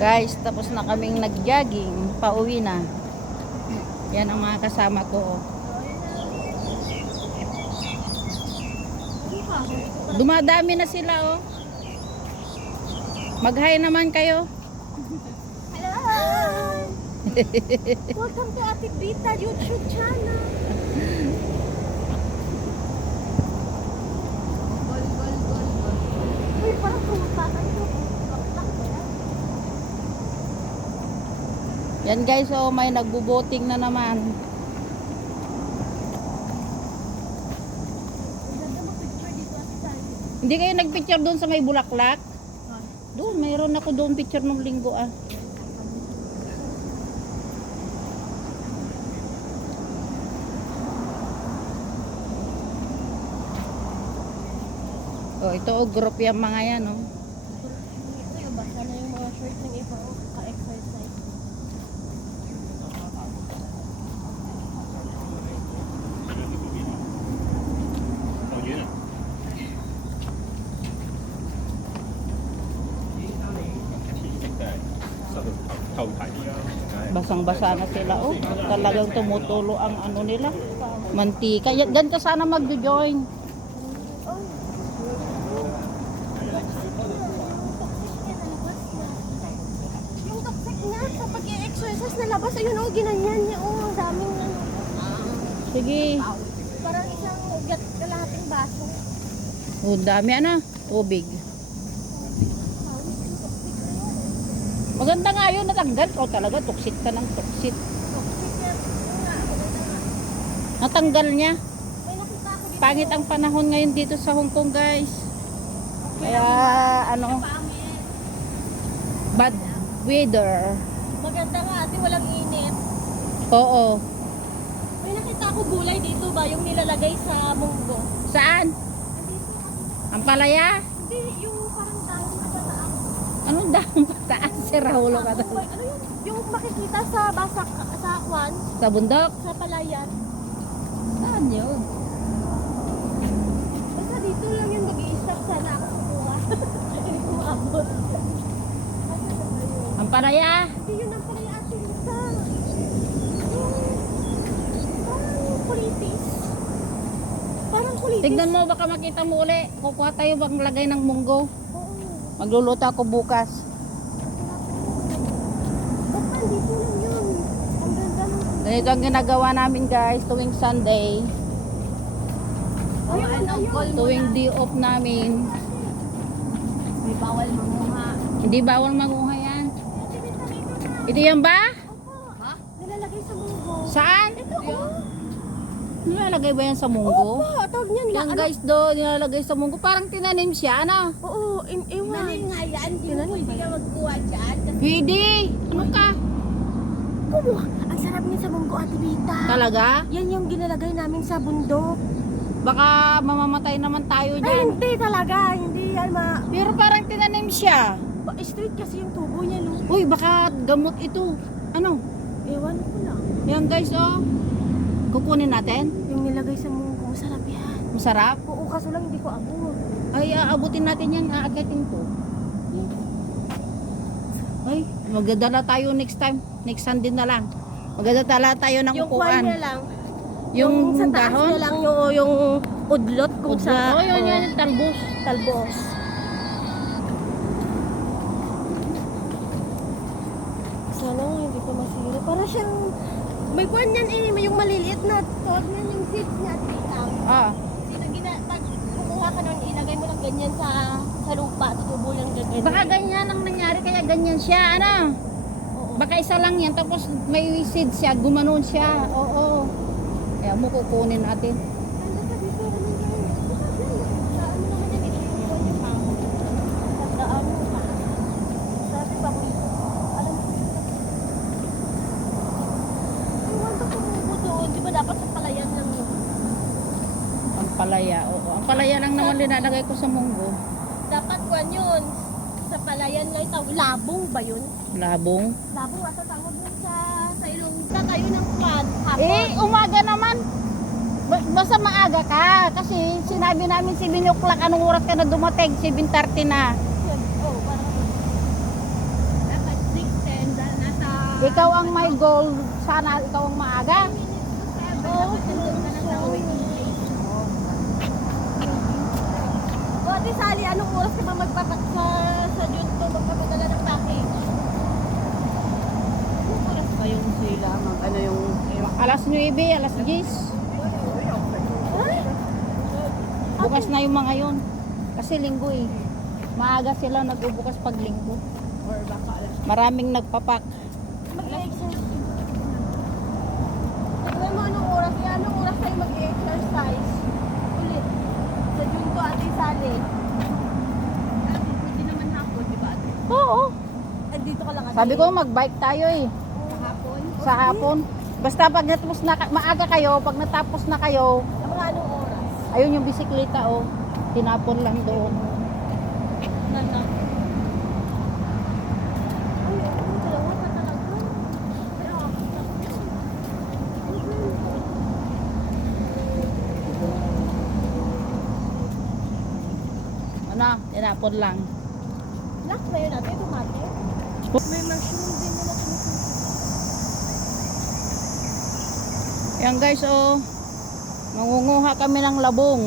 Guys, tapos na kaming nag-jogging, pauwi na. Yan ang mga kasama ko. Oh. Dumadami na sila oh. Mag-hi naman kayo. Hello! Welcome to Ate Bita YouTube channel. Uy, parang pumunta ka ito. Yan guys, oh, may nagbuboting na naman. Hindi kayo nagpicture doon sa may bulaklak? Doon, mayroon ako doon picture nung linggo ah. Oh, ito oh, group yung mga yan oh. Basta na yung mga short ng iba ka-exercise. Basang-basa na sila oh. Talagang tumutulo ang ano nila. Mantika. Yan ka sana magjo-join. Yung toxic niya sa pag-i-exercise na labas, ayun o, ginanyan niya o, ang daming ano. Sige. Parang isang ugat kalahating baso. Oh, dami ano. Tubig. Maganda nga yun, natanggal. Oh, talaga, tuksit ka ng tuksit. Toxic yan. Nga, maganda nga. Natanggal niya. May nakita ako dito. Pangit ang panahon ngayon dito sa Hong Kong, guys. Kaya, ano, Pangit. bad weather. Maganda nga ate, walang init. Oo. May nakita ako gulay dito ba, yung nilalagay sa munggo. Saan? Nandito. Ang palaya? Hindi, yung parang dahon na pataas. Anong dahon pataas? Si Raulo ka Ano yun? Yung makikita sa basak, sa kwan, Sa bundok? sa palayan. Saan yun? Basta dito lang yun, mag-i-stop sana ako kukuha. Hindi ko maabot. Ang palaya? Hindi yun ang pala ate Lisa. Yung parang kulitis. Parang kulitis. Tignan mo, baka makita mo uli. Kukuha tayo bang lagay ng munggo. Oo. Magluluto ako bukas. Basta dito lang yun. Ang ganda ng... Ganito ang ginagawa namin guys tuwing Sunday. Ayun. Tuwing day off namin. May bawal mamuha. Hindi bawal manguha yan. Ito yan ba? Ha? Nilalagay sa munggo. Saan? Ito oh. Nilalagay ba yan sa munggo? Oo, tawag niyan. Yan guys do, nilalagay sa munggo. Parang tinanim siya, ano? Oo, ewan. Tinanim nga yan. Hindi mo pwede ka magkuha dyan. Pwede. Ano ka? Kumuha. Ang sarap niya sa munggo, Ate Bita. Talaga? Yan yung ginalagay namin sa bundok. Baka mamamatay naman tayo Ay, dyan. hindi talaga. Hindi yan Pero parang tinanim siya. Straight kasi yung tubo niya, no? Uy, baka gamot ito. Ano? Ewan ko lang. Yan guys, oh. Kukunin natin. Yung nilagay sa munggo, masarap yan. Masarap. Oo, kaso lang hindi ko abot. Ay, aabutin natin yan. Aakyatin ko. Ay, magdadala tayo next time. Next Sunday na lang. Magdadala tayo ng Yung kwan upuan. niya lang. Yung sa taas dahon. niya lang yung udlot kung Udlot. sa Oh, yun, yun, yung talbos. talbos. Sana nga hindi ko masira. Para siyang may kwan yan eh. May yung maliliit na tawag na yung seeds niya. Titaw. Ah, Pag kumuha ka nun, ilagay mo lang ganyan sa lupa. Tutubo lang ganyan. baka ganyan ang nangyari. Kaya ganyan siya. Ano? Oo. Baka isa lang yan. Tapos may seed siya. Gumanon siya. Oo. Kaya mo kukunin natin. Ano sa dito? Ano yan? Sa ano naman yan? Ito yung hamon. Pagdaan mo pa. Sabi pa ko, alam mo dito. Iwan ka kumubo doon. Di ba dapat sa palayan lang yun? Ang palaya. Oo. Ang palaya lang naman linalagay ko sa munggo. Dapat kwan yun. Sa palayan lang tawag. Labong ba yun? Labong. Labong ata tawag yun sa ilong. Sa tayo ng kwan. Hapon. Eh, umaga naman. Basta maaga ka. Kasi sinabi namin 7 o'clock. Anong oras ka na dumating? 7:30 na. Yun. Oh, parang dapat. Di Ikaw ang may goal. Sana ikaw ang maaga. Oo. O, Ate Sally, anong oras ka ba magpapak sa Junto magpapadala ng pake? Anong oras ba yung sila? Ano yung... Alas 9, alas 10. Bukas na yung mga yun. Kasi linggo eh. Maaga sila nagbubukas pag linggo. Or baka alas. Maraming nagpapak. Mag-exercise. Tignan mo anong oras. Anong oras tayo mag-exercise? Ulit. Sa Junto, Ate Sally. Hindi naman hapon, di ba? Oo. Dito ka lang ate. Sabi ko mag-bike tayo eh. Sa hapon? Sa hapon. Basta pag natapos na, maaga kayo, pag natapos na kayo, Mga anong oras? ayun yung bisikleta oh. Tinapon lang doon. Nana. Ay, dalawa pa talaga. Pero, Ano? Tinapon lang. lock na yun natin, tumate. May mushroom din na natin. Yan guys oh. Mangunguha kami ng labong.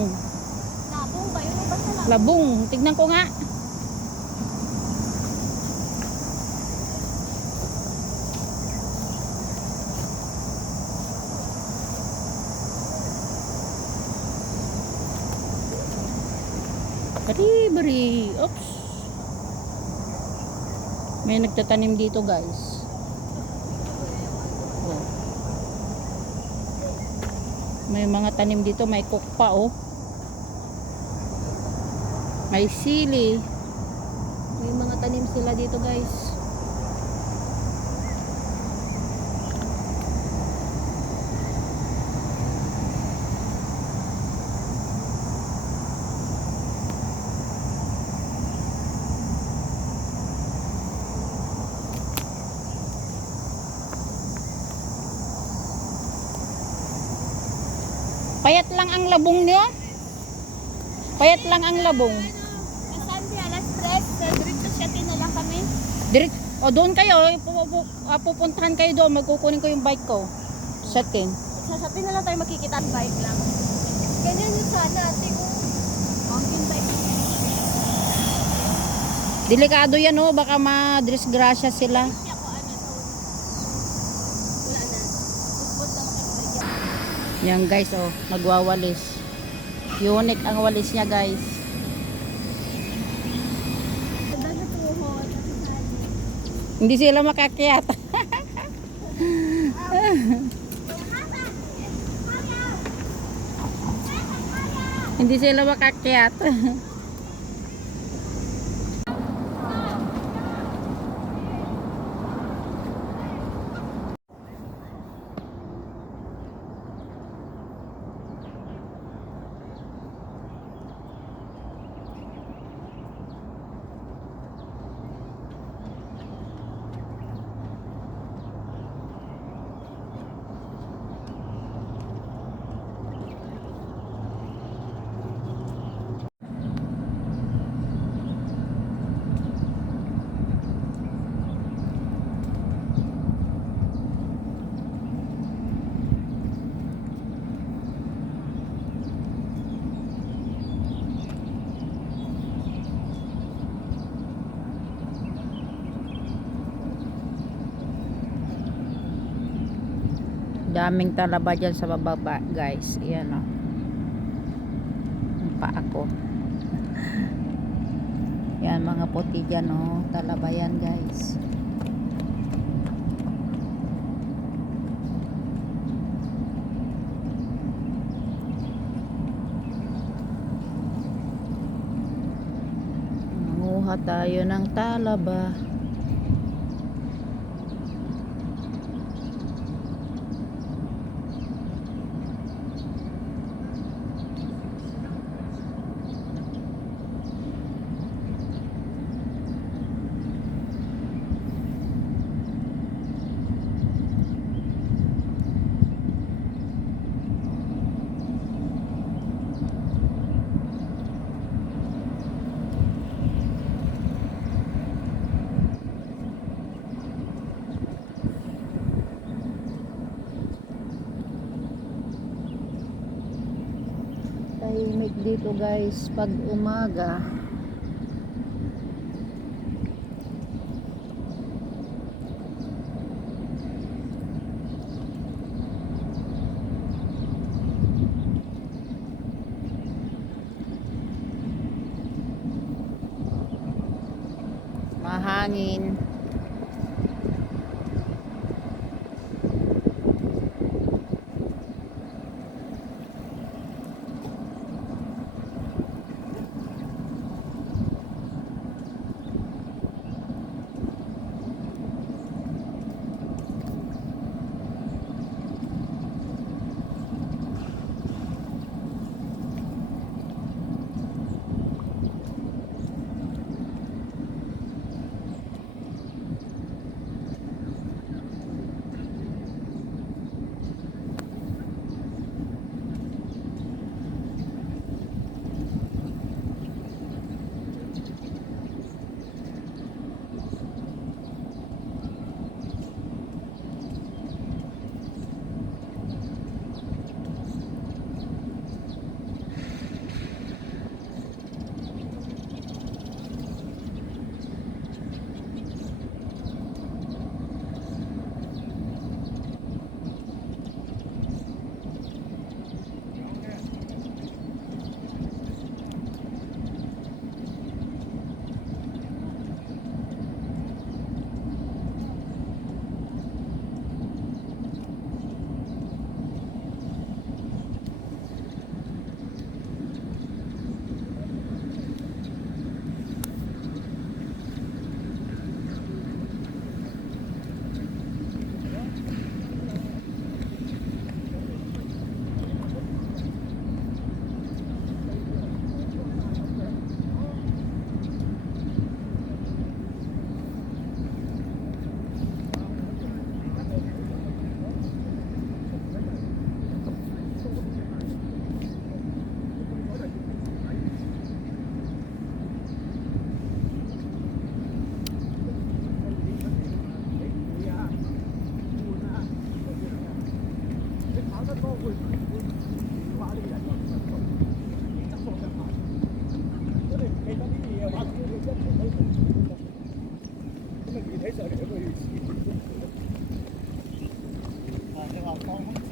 Labong ba yun? O basta lang? Labong. Tignan ko nga. Bari. Oops. May nagtatanim dito guys. Oh. May mga tanim dito, may kukpa oh. May sili. May mga tanim sila dito guys. Payat lang ang labong niyo. Payat lang ang labong. Sunday, alas 3. Diretso siya na lang kami. Direct, o doon kayo, pupuntahan kayo doon, magkukunin ko yung bike ko. Sa tin. Sasabihin na lang tayo makikita at bike lang. Ganyan yun sana ate ko. Mountain bike. Delikado yan oh, baka ma-disgrasya sila. Kasi ako ano to. Wala na. Usbot lang ako. Yan guys oh, nagwawalis. Unique ang walis niya guys. Ganda na tuhod. Hindi sila makakyat. Hindi sila makakyat. Daming talaba dyan sa bababa guys. Ayan o. Ang paa ko. Yan mga puti dyan o. Talaba yan guys. Manguha tayo ng talaba. Tahimik dito guys pag umaga. Mahangin. À, thế vào con